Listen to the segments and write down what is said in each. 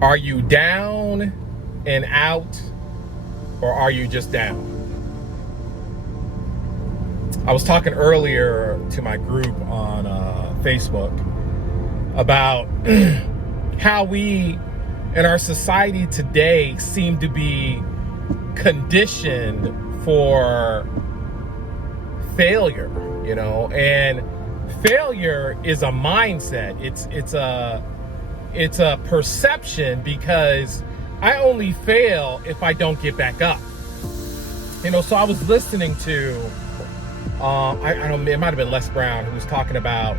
Are you down and out, or are you just down? I was talking earlier to my group on Facebook about how we in our society today seem to be conditioned for failure, and failure is a mindset. It's a perception, because I only fail if I don't get back up. So I was listening to I don't know, it might have been Les Brown, who was talking about,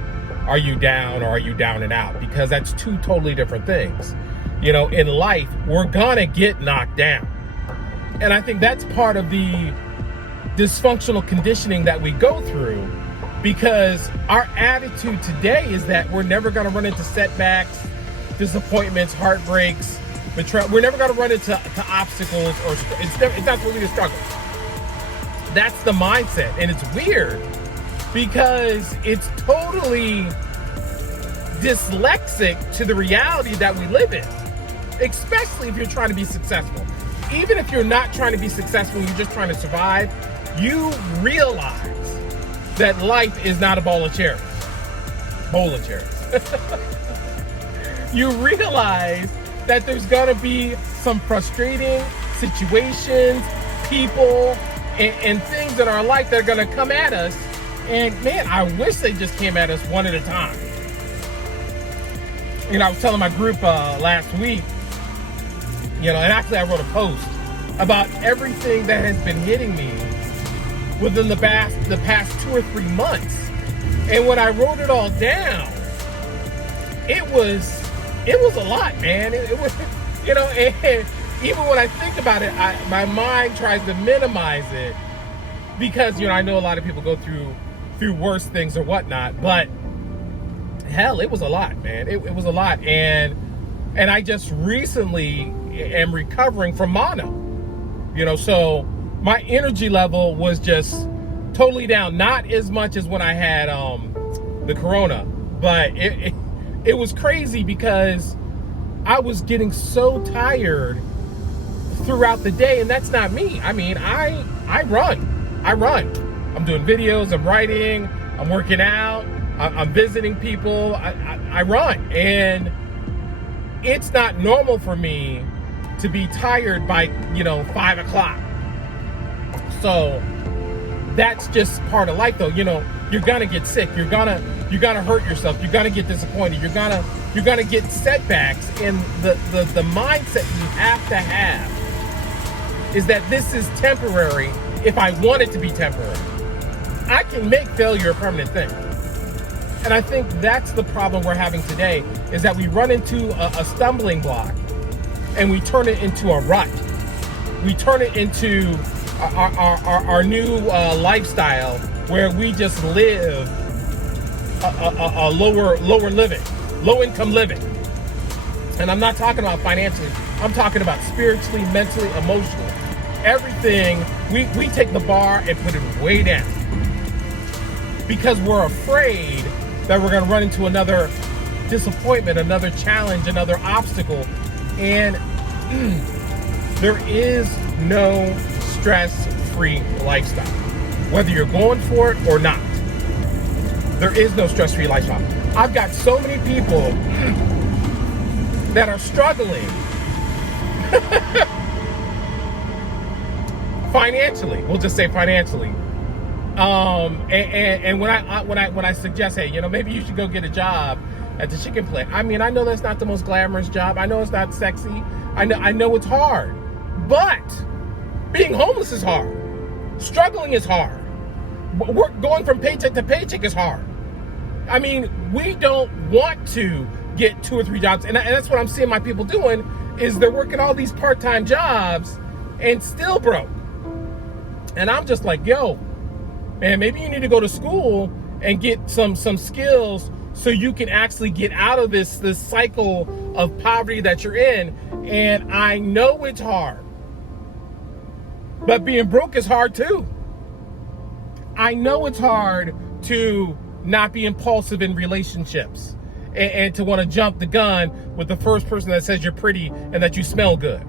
are you down or are you down and out? Because that's two totally different things. In life, we're gonna get knocked down. And I think that's part of the dysfunctional conditioning that we go through, because our attitude today is that we're never gonna run into setbacks, disappointments, heartbreaks, betrayal. We're never gonna run into obstacles, or it's not really a struggle. That's the mindset. And it's weird because it's totally dyslexic to the reality that we live in, especially if you're trying to be successful. Even if you're not trying to be successful, you're just trying to survive, you realize that life is not a bowl of cherries. You realize that there's gonna be some frustrating situations, people, and things in our life that are gonna come at us. And man, I wish they just came at us one at a time. I was telling my group last week, and actually I wrote a post about everything that has been hitting me within the past 2 or 3 months. And when I wrote it all down, it was a lot, man. It was, and even when I think about it, my mind tries to minimize it, because, I know a lot of people go through worse things or whatnot, but hell, it was a lot, man. It was a lot. And I just recently am recovering from mono, so my energy level was just totally down. Not as much as when I had the corona, but it was crazy because I was getting so tired throughout the day. And that's not me. I mean, I run. I'm doing videos, I'm writing, I'm working out, I'm visiting people, I run. And it's not normal for me to be tired by 5 o'clock. So that's just part of life, though. You're gonna get sick, you're gonna hurt yourself, you're gonna get disappointed, you're gonna get setbacks. And the mindset you have to have is that this is temporary. If I want it to be temporary, I can make failure a permanent thing. And I think that's the problem we're having today, is that we run into a stumbling block and we turn it into a rut. We turn it into our new lifestyle, where we just live a lower living, low income living. And I'm not talking about financially, I'm talking about spiritually, mentally, emotionally. Everything, we take the bar and put it way down, because we're afraid that we're going to run into another disappointment, another challenge, another obstacle. And there is no stress-free lifestyle, whether you're going for it or not. There is no stress-free lifestyle. I've got so many people that are struggling financially. We'll just say financially. And when I suggest, hey, maybe you should go get a job at the chicken place. I mean, I know that's not the most glamorous job. I know it's not sexy. I know it's hard. But being homeless is hard. Struggling is hard. Going from paycheck to paycheck is hard. I mean, we don't want to get 2 or 3 jobs. And that's what I'm seeing my people doing, is they're working all these part-time jobs and still broke. And I'm just like, yo, man, maybe you need to go to school and get some skills so you can actually get out of this cycle of poverty that you're in. And I know it's hard, but being broke is hard too. I know it's hard to not be impulsive in relationships and to want to jump the gun with the first person that says you're pretty and that you smell good.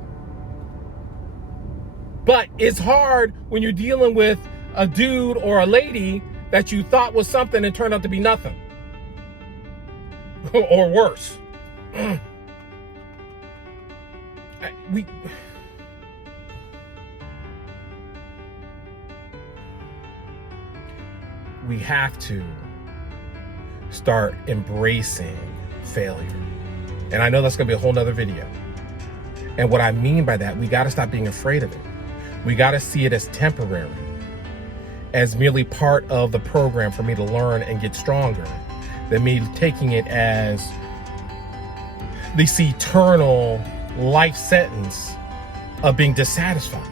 But it's hard when you're dealing with a dude or a lady that you thought was something and turned out to be nothing. Or worse. We have to start embracing failure. And I know that's going to be a whole nother video. And what I mean by that, we got to stop being afraid of it. We got to see it as temporary, as merely part of the program for me to learn and get stronger, than me taking it as this eternal life sentence of being dissatisfied.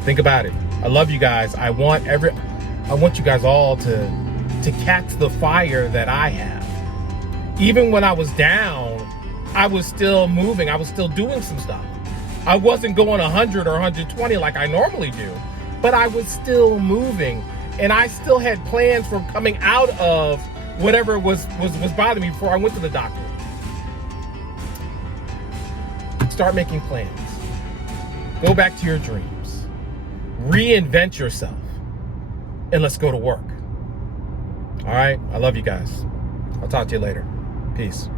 Think about it. I love you guys. I want you guys all to catch the fire that I have. Even when I was down, I was still moving. I was still doing some stuff. I wasn't going 100 or 120 like I normally do, but I was still moving, and I still had plans for coming out of whatever was bothering me before I went to the doctor. Start making plans. Go back to your dreams. Reinvent yourself, and let's go to work. All right? I love you guys. I'll talk to you later. Peace.